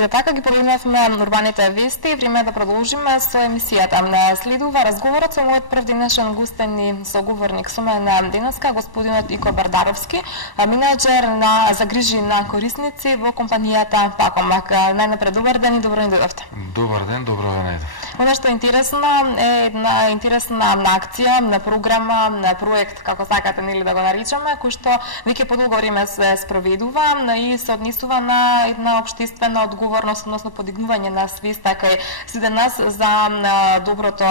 И така ги погледнавме урбаните вести, време да продолжиме со емисијата. Следува разговорот со мојот прв денешен гостен и соговорник со мене денеска, господинот Ико Бардаровски, менеджер на загрижи на корисници во компанијата Пакомак. Најнапред, добар ден и добро ни дојдовте. Добар ден, добро ве најдов. Она што е интересно е една интересна акција, на програма, на проект, како сакате нели да го наричаме, кој што веќе подолго време се спроведува и се однесува на една општествена одговорност, односно подигнување на свеста кај сите нас за доброто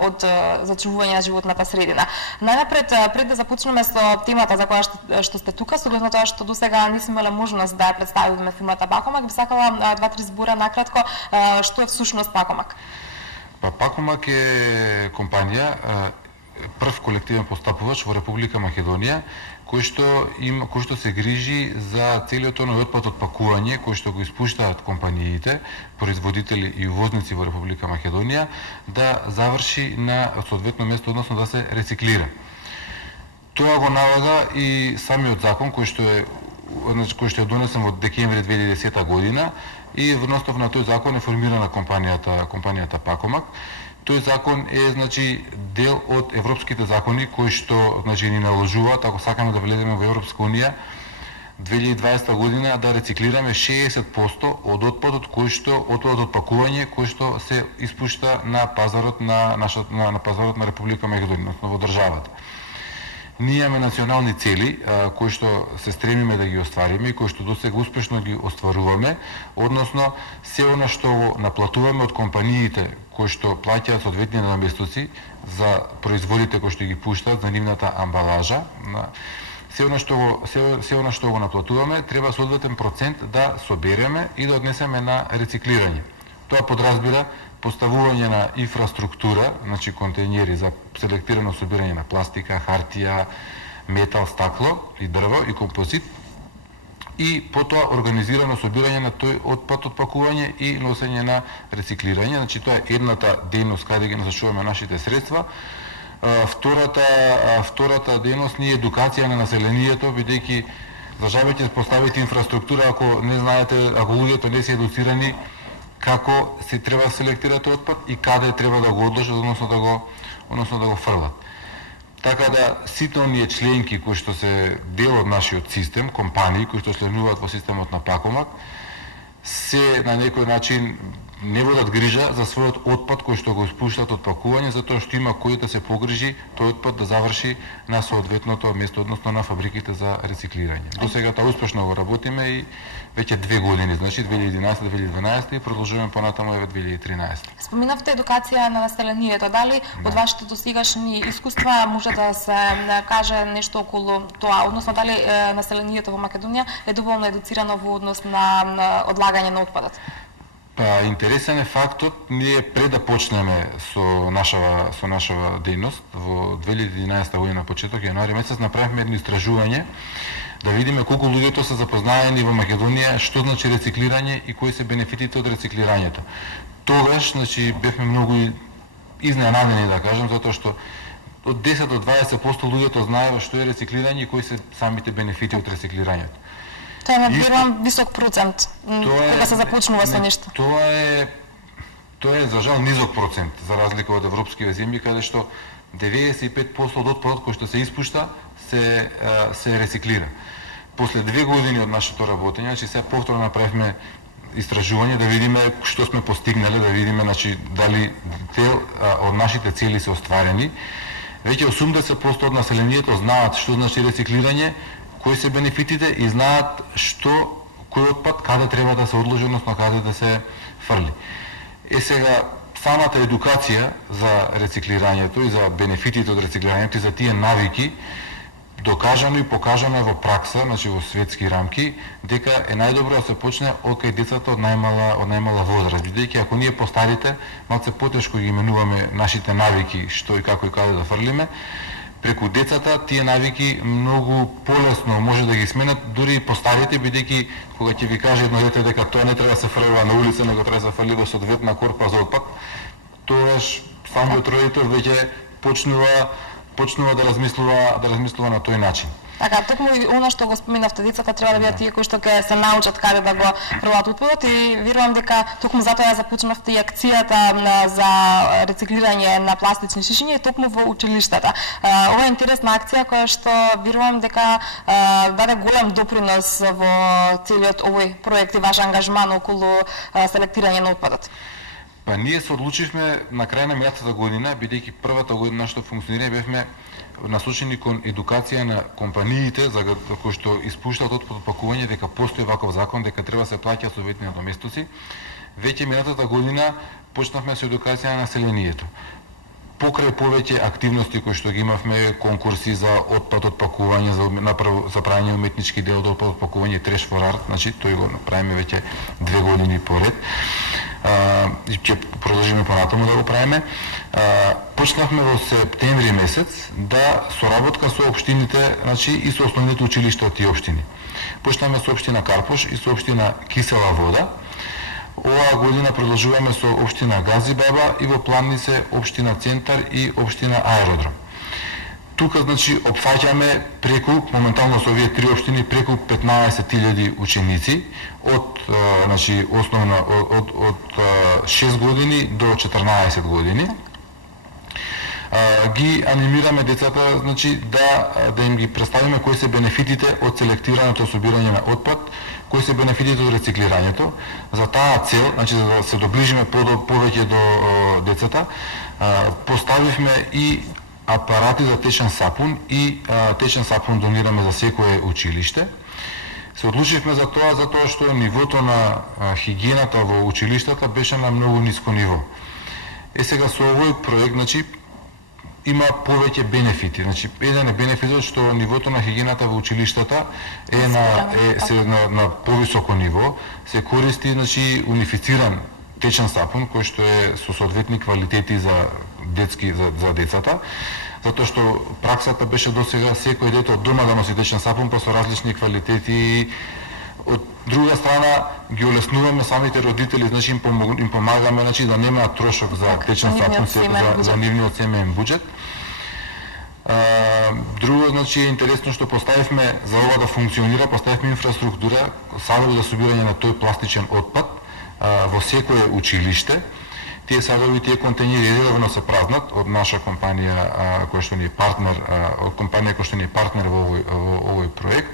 од зачувување на животната средина. Најнапред, пред да започнеме со темата за која што сте тука, со оглед на тоа што досега не сме имале можност да представиме фирмата Пакомак, би сакала 2-3 збора накратко што е всушност Пакомак. Пакомак е компанија, прв колективен постапувач во Република Македонија, кој што се грижи за целиот оној отпад од пакување кој што го испуштаат компаниите, производители и увозници во Република Македонија, да заврши на соодветно место, односно да се рециклира. Тоа го налага и самиот закон кој што е донесен во декември 2010 година, и врностов на тој закон е формирана компанијата Пакомак. Тој закон е дел од европските закони кои што ни наложуваат, ако сакаме да влеземе во Европска унија, 2020 година да рециклираме 60% од отпадот отпадот од пакување кој што се испушта на пазарот на пазарот на Република Македонија, односно во државата. Ние имаме национални цели кои што се стремиме да ги оствариме и кои што досега успешно ги остваруваме, односно се она што го наплатуваме од компаниите кои што плаќаат соодветни наместоци за производите кои што ги пуштаат за нивната амбалажа, се она што го наплатуваме треба соодветен процент да собереме и да однесеме на рециклирање. Тоа подразбира поставување на инфраструктура, контејнери за селектирано собирање на пластика, хартија, метал, стакло и дрво и композит, и потоа организирано собирање на тој отпад од пакување и носење на рециклирање. Тоа е едната дејност каде ги насочуваме нашите средства. Втората дејност е едукација на населението, бидејќи за жабе ќе поставите инфраструктура ако не знаете, ако луѓето не се едуцирани како се треба да селектира тој отпад и каде треба да го одложат, односно да го фрлат. Така да сите оние членки кои што се дел од нашиот систем, компании кои што членуваат во системот на Пакомак, се на некој начин не водат грижа за својот отпад кој што го испуштат од пакување, затоа што има кој да се погрижи тој отпад да заврши на соодветното место, односно на фабриките за рециклирање. До сега тоа успешно го работиме и веќе 2 години, 2011-2012 и продолжуваме понатаму еве 2013. Споминавте едукација на населението. Дали од вашите досегашни искуства може да се каже нешто околу тоа, односно дали населението во Македонија е доволно едуцирано во однос на одлагање на отпадот? Интересен е фактот, ние пред да почнеме со нашава дејност, во 2011 година почеток, јануари месец, направивме едно истражување да видиме колку луѓето се запознаени во Македонија што значи рециклирање и кои се бенефитите од рециклирањето. Тогаш, бевме многу изненадени, да кажам, затоа што од 10 до 20% луѓето знаева што е рециклирање и кои се самите бенефити од рециклирањето. Тоа е верувам висок процент кога се започнува со нешто. Тоа е за жал низок процент за разлика од европските земји каде што 95% од отпадот кој што се испушта се рециклира. После 2 години од нашето работење, сега повторно направивме истражување да видиме што сме постигнале, да видиме дали од нашите цели се остварени. Веќе 80% од населението знаат што значи рециклирање, кои се бенефитите и знаат кој отпад каде треба да се одложи, односно каде да се фрли. Сега самата едукација за рециклирањето и за бенефитите од рециклирањето и за тие навики докажано и покажано во пракса, во светски рамки, дека е најдобро да се почне од кај децата од најмала возраст, бидејќи ако ние постарите малце потешко ги менуваме нашите навики, што и како и каде да фрлиме, преку децата тие навики многу полесно може да ги сменат дури и постарите, бидејќи кога ќе ви каже едно дете дека тоа не треба да се фрлива на улица, него треба да се фрли во соодветна корпа за отпад, тогаш самиот родител веќе почнува да размислува на тој начин. Така, токму и она што го споменавте, децата треба да бидат тие кои што ќе се научат каде да го прелат отпадот и верувам дека токму затоа ја започнавте и акцијата за рециклирање на пластични шишиња и токму во училиштата. Ова е интересна акција која што верувам дека даде голем допринос во целиот овој проект и ваш ангажман околу селектирање на отпадот. Па ние се одлучивме на крај на минатата година, бидејќи првата година што функционира бевме насочени кон едукација на компаниите за кои што испуштаат отпад од пакување, дека постои ваков закон, дека треба се плаќа советни доместоци. Веќе минатата година почнавме со едукација на населението. Покрај повеќе активности кои што ги имавме, конкурси за отпад од пакување, за правење уметнички дел од отпад од пакување, Trash for Art, значи тој го направиме веќе 2 години поред. И ќе продолжиме понатаму да го правиме. Почнавме во септември месец да соработка со општините, значи и со основните училишта од тие општини. Почнавме со општина Карпош и со општина Кисела вода. Оваа година продолжуваме со општина Газибаба и во планни се општина Центар и општина Аеродром. Тука значи опфаќаме преку моментално со овие 3 општини преку 15.000 ученици од значи основна од 6 години до 14 години. Ги анимираме децата, значи да им ги представиме кои се бенефитите од селектираното собирање на отпад, кои се бенефитите од рециклирањето. За таа цел, значи за да се доближиме повеќе до децата, поставивме и апарати за течен сапун и течен сапун донираме за секое училиште. Се одлучивме за тоа затоа што нивото на хигиената во училиштата беше на многу ниско ниво. Сега со овој проект, значи има повеќе бенефити. Значи еден е бенефитот што нивото на хигиената во училиштата е на повисоко ниво, се користи значи унифициран течен сапун кој што е со соодветни квалитети за децата, затоа што праксата беше досега секој дете од дома да носи течен сапун па со различни квалитети. Од друга страна ги олеснуваме самите родители, значи им помагаме значи да немаат трошок за течен сапун за нивниот семеен буџет. Друго значи е интересно што поставивме за ова да функционира, поставивме инфраструктура, садови за собирање на тој пластичен отпад во секое училиште. Тие садови, тие контейнери редовно се празнат од наша компанија која што ни е партнер, од компанија која што ни е партнер во овој проект.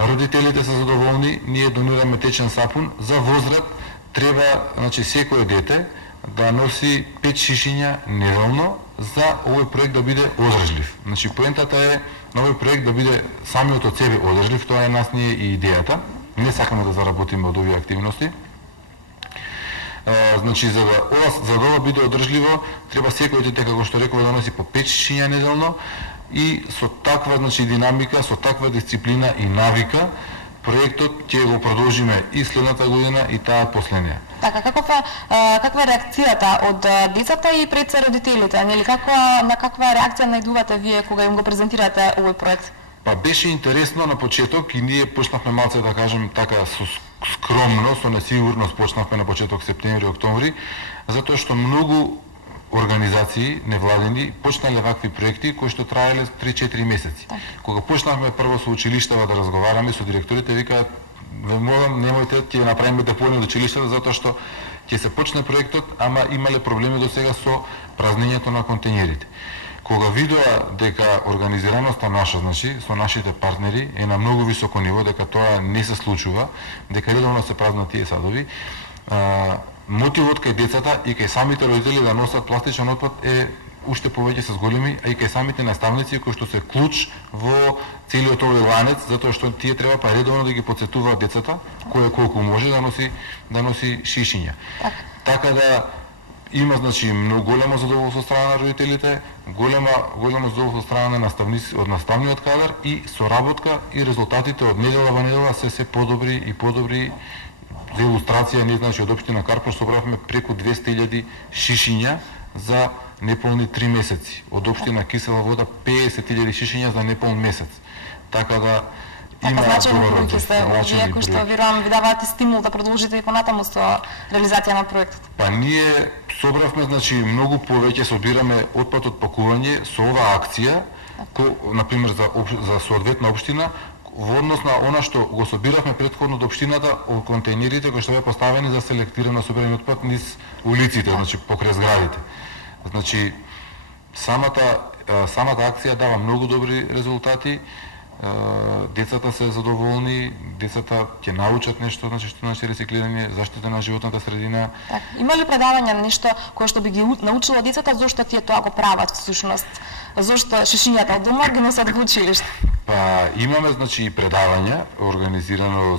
Родителите се задоволни, ние донираме течен сапун. За возраст треба, значи секој дете да носи 5 шишиња неделно за овој проект да биде одржлив. Значи поентата е на овој проект да биде самиот од себе одржлив, тоа е нас ние и идејата. Не сакаме да заработиме од овие активности. Значи за да ова биде одржливо, треба секој дете, како што реков, да носи по 5 шишиња неделно и со таква значи динамика, со таква дисциплина и навика, проектот ќе го продолжиме и следната година и таа последнија. Така, каква е реакцијата од децата и пред се родителите? Нели на каква реакција најдувате вие кога им го презентирате овој проект? Па беше интересно на почеток и ние почнавме малце да кажем така со скромно, со несигурност почнавме на почеток септември-октомври, затоа што многу организации невладени почнале вакви проекти кои што траеле 3-4 месеци. Кога почнавме прво со училиштава да разговараме со директорите, викаат: "Ве молам, немојте ќе направиме да полни училиштата затоа што ќе се почне проектот, ама имале проблеми досега со празнењето на контейнерите." Кога видоа дека организираноста наша, значи со нашите партнери е на многу високо ниво, дека тоа не се случува, дека редовно се празнат тие садови, мотивот кај децата и кај самите родители да носат пластичен отпад е уште повеќе се зголеми, а и кај самите наставници кои што се клуч во целиот овој ланец, затоа што тие треба па редовно да ги потсетуваат децата кој колку може да носи шишиња. Така да има значи многу големо задоволство од страна на родителите, големо задоволство од страна на наставниот кадар и соработка и резултатите од недела во недела се подобри и подобри. За илустрација, ние значи од општина Карпош собравме преку 200.000 шишиња за неполни 3 месеци. Од општина Кисела вода 50.000 шишиња за неполн месец. Така да има добро вие кои што верувам ви даваат стимул да продолжите и понатаму со реализација на проектот. Па ние собравме значи многу повеќе, собираме отпад од пакување со оваа акција. на пример за соодветна општина, во однос на она што го собиравме претходно од општината од контејнерите кои што беа поставени за селектирано собирани отпад низ улиците, значи покрај зградите. Значи самата акција дава многу добри резултати. Децата се задоволни, децата ќе научат нешто, значи што значи рециклирање, заштита на животната средина. Так, има ли предавања нешто кое што би ги научило децата зошто тие тоа го прават всушност? Зошто шишињата од дома ги носат во училиште? Па имаме значи предавања организирано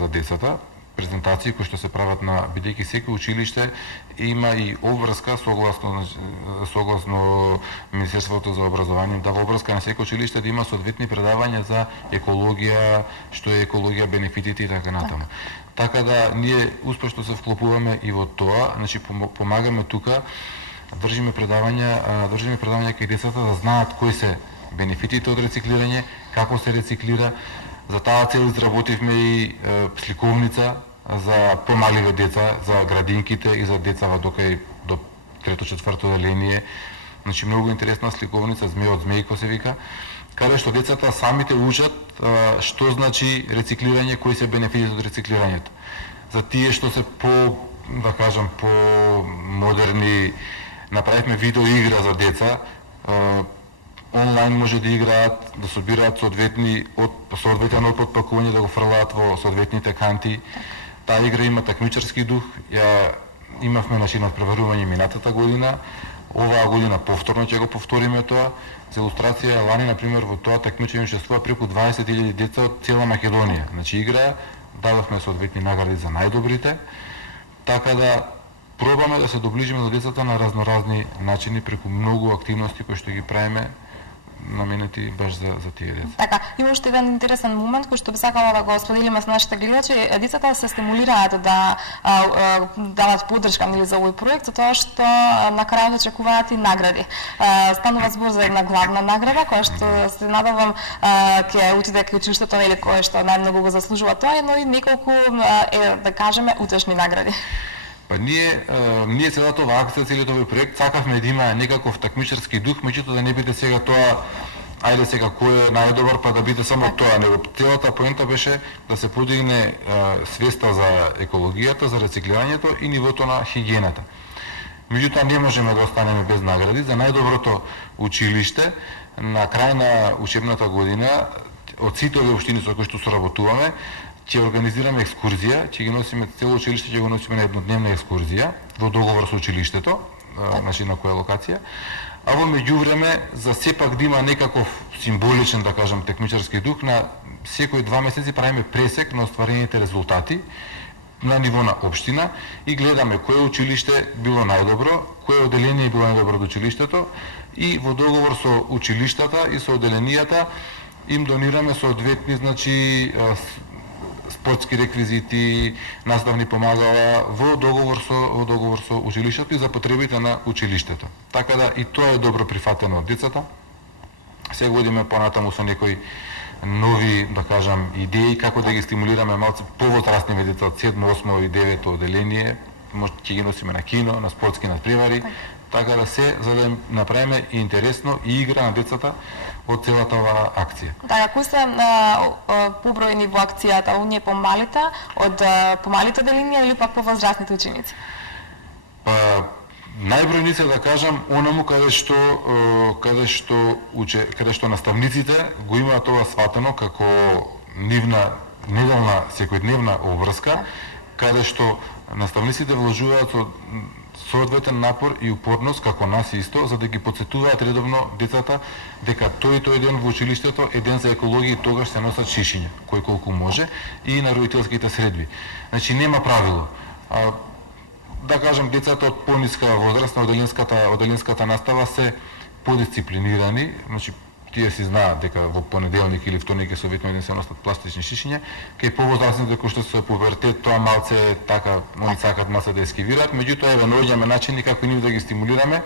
за децата, презентации кои што се прават на бидејќи секој училиште има и обврска согласно Министерството за образование дава обврска на секој училиште да има соодветни предавања за екологија, што е екологија, бенефитите и така натаму. Така да ние успешно се вклопуваме и во тоа, значи помагаме тука, држиме предавања кај децата да знаат кои се бенефитите од рециклирање, како се рециклира. За таа цел изработивме и сликовница за помаливе деца, за градинките и за деца докај до 3-4 деление. Значи многу интересна сликовница, змејот змејко се вика, каде што децата самите учат што значи рециклирање, кои се бенефитите од рециклирањето. За тие што се по модерни, направивме видео игра за деца, онлайн може да играат, да собираат соодветен отпад пакување, да го фрлаат во соодветните канти. Таа игра има такмичарски дух, ја имавме начин од преварување минатата година, оваа година повторно ќе го повториме тоа. За илустрација, лани, например, во тоа такмичење учествува преку 20.000 деца од цела Македонија. Значи игра, дадовме соодветни награди за најдобрите, така да пробаме да се доближиме до децата на разноразни начини преку многу активности кои што ги правиме наменети баш за тие деца. Така, има уште еден интересен момент кој што би сакала да го споделиме со нашите гледачи. Децата се стимулираат да дават поддршка за овој проект, затоа што на крајот очекуваат и награди. Станува збор за една главна награда која што се надевам ќе отиде кај училиштето кое што најмногу го заслужува тоа, но и неколку да кажеме утешни награди. Па ние целата оваа акција, целиот овој проект сакавме да има некаков такмичарски дух, меѓутоа да не биде сега тоа ајде сега кој е најдобар па да биде само тоа, него целата поента беше да се подигне свеста за екологијата, за рециклирањето и нивото на хигиената. Меѓутоа не можеме да останеме без награди за најдоброто училиште на крај на учебната година од сите овие општини со кои што соработуваме. Ќе организираме екскурзија, ќе ги носиме цело училиште, ќе го носиме на еднодневна екскурзија во договор со училиштето, значи на која локација. А во меѓувреме за сепак да има некаков символичен, да кажам, техничарски дух, на секои 2 месеци правиме пресек на остварените резултати на ниво на општина и гледаме кое училиште било најдобро, кое оделение било најдобро од училиштето и во договор со училиштата и со оделенијата им донираме соодветни, значи спортски реквизити, наставни помагала во договор со училиштето и за потребите на училиштето. Така да и тоа е добро прифатено од децата. Сега одиме понатаму со некои нови, да кажам, идеи како да ги стимулираме малку повозрастни деца од 7, 8 и 9 оделение, може ќе ги носиме на кино, на спортски надпревари, така да се за да им направиме интересно и игра на децата од целата оваа акција. Така, кои се поброени во акцијата, оние помалите, од помалите оделенија или пак повозрастните ученици? Па најбројни се, да кажам, онаму каде што наставниците го имаат тоа сватено како нивна неделна секојдневна обврска, каде што наставниците вложуваат соодветен напор и упорност, како нас исто, за да ги потсетуваат редовно децата дека тој ден во училиштето е ден за екологија и тогаш се носат шишиња, кој колку може, и на родителските средби. Значи нема правило. Да кажам, децата од пониска возраст на оделенската настава се подисциплинирани, значи тие си знаат дека во понеделник или вторник е советно ден се носат пластични шишиња, кај повозрастните кои што се пубертет, тоа малце така, они сакат малце да ескивираат, меѓутоа еве наоѓаме начини како нив да ги стимулираме,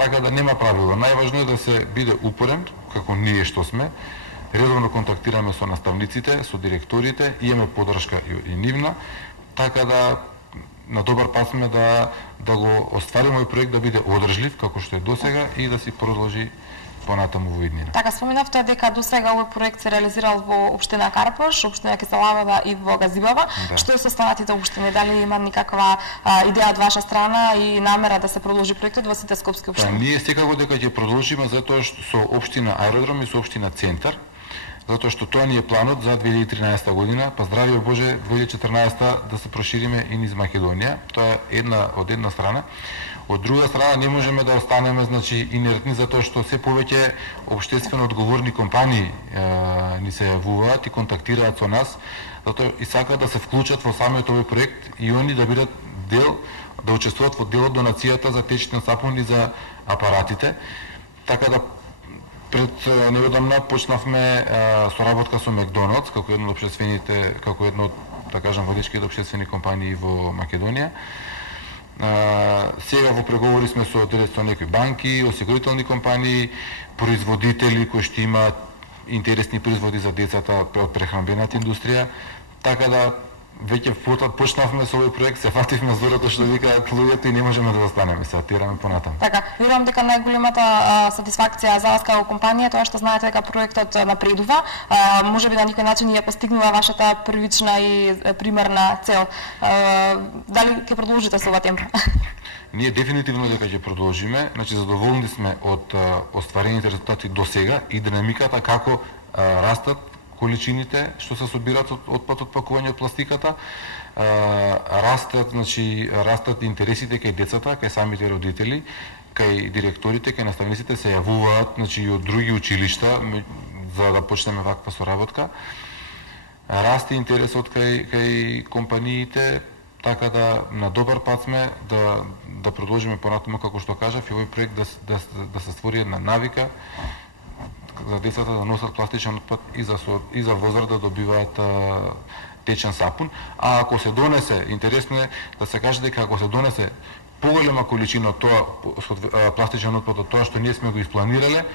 така да нема правило. Најважно е да се биде упорен, како ние што сме, редовно контактираме со наставниците, со директорите, имаме поддршка и нивна, така да на добар пат сме да го оствариме овој проект да биде одржлив како што е досега и да си продолжи понатаму во иднина. Така, споменавте дека до сега овој проект се реализирал во општина Карпош, општина Киселавада и во Газибава. Да. Што е со останатите општини? Дали има никаква идеја од ваша страна и намера да се продолжи проектот во сите скопски општини? Ние секако дека ќе продолжиме затоа што со општина Аеродром и со општина Центар, затоа што тоа ни е планот за 2013 година, па здравје Боже 2014 да се прошириме и низ Македонија. Тоа е од една страна. Од друга страна не можеме да останеме инертни затоа што се повеќе општествено одговорни компании ни се јавуваат и контактираат со нас, затоа и сакаат да се вклучат во самиот овој проект и они да бидат дел, да учествуваат во дел од донацијата за течни сапуни за апаратите. Така да пред неодамна почнавме соработка со Макдоналдс како едно од да кажам водечките општествени компании во Македонија. Сега во преговори сме со некои банки, осигурителни компании, производители кои што имаат интересни производи за децата од прехранбената индустрија, така да веќе почнавме со овој проект, се фативме зорото што викаат луѓето и не можеме да останеме, се атираме понатаму. Така, верувам дека најголемата сатисфакција за вас како компанија тоа што знаете дека проектот напредува, можеби на некој начин ја постигнува вашата првична и примерна цел. Дали ќе продолжите со ова темпо? Ние дефинитивно дека ќе продолжиме, задоволни сме од остварените резултати до сега и динамиката како растат количините што се собираат од отпад од пакување од пластиката, растат интересите кај децата, кај самите родители, кај директорите, кај наставниците се јавуваат и од други училишта за да почнеме ваква соработка. Расте интересот кај компаниите, така да на добар пат сме да продолжиме понатаму, како што кажав, и овој проект да се створи една навика за децата да носат пластичен отпад и за возраст да добиваат течен сапун. А ако се донесе, интересно е да се каже дека ако се донесе поголема количина од тоа пластичен отпад од тоа што ние сме го испланирале,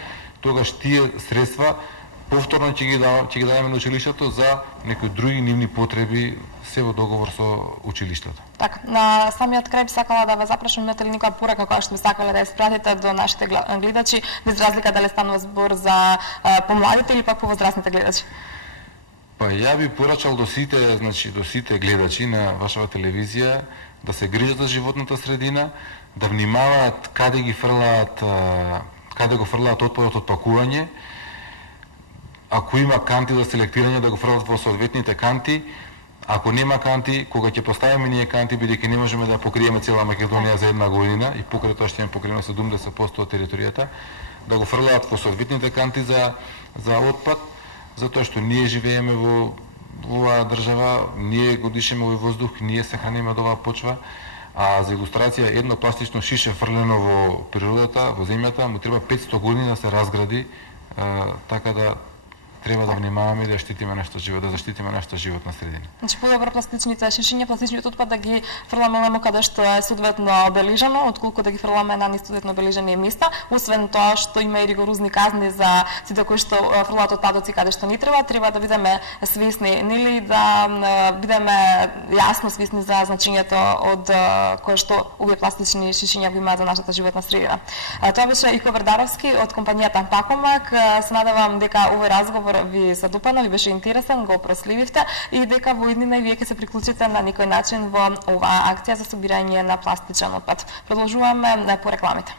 тогаш тие средства повторно ќе ги дадеме на училиштето за некои други нивни потреби, се во договор со училиштето. Така, на самиот крај би сакала да ве запрашам, имате ли некоја порака која што би сакале да ја испратите до нашите гледачи, без разлика дали станува збор за помладите или пак повозрастните гледачи? Па ја би порачал до сите гледачи на вашата телевизија да се грижат за животната средина, да внимаваат каде го фрлаат отпадот од пакување. Ако има канти за селектирање, да го фрлат во соодветните канти. Ако нема канти, кога ќе поставиме ние канти, бидејќи не можеме да покриеме цела Македонија за една година и покрај тоа ќе покриеме 70% од територијата, да го фрлаат во соодветните канти за отпад, затоа што ние живееме во оваа држава, ние го дишеме овој воздух, ние се храниме од оваа почва, а за илустрација едно пластично шише фрлено во природата, во земјата, му треба 500 години да се разгради, така да треба да внимаваме и да заштитиме нашата животна средина. Значи подобро пластичните шишиња, пластичниот отпад да ги фрламе онamo каде што е соодветно обелижано, отколку да ги фрламе на неистоветно обелижени места. Освен тоа што има и ригорозни казни за сите кои што фрлаат отпадоци каде што ни треба да бидеме свесни, нели да бидеме јасно свесни за значењето од кое што овие пластични шишиња го имаат за нашата животна средина. Тоа беше Ико Вердаровски од компанијата Пакомак. Се надевам дека овој разговор ви се допадна, ви беше интересен, го прослививте и дека во иднина и вие ќе се приклучите на некој начин во оваа акција за собирање на пластичен отпад. Продолжуваме по рекламите.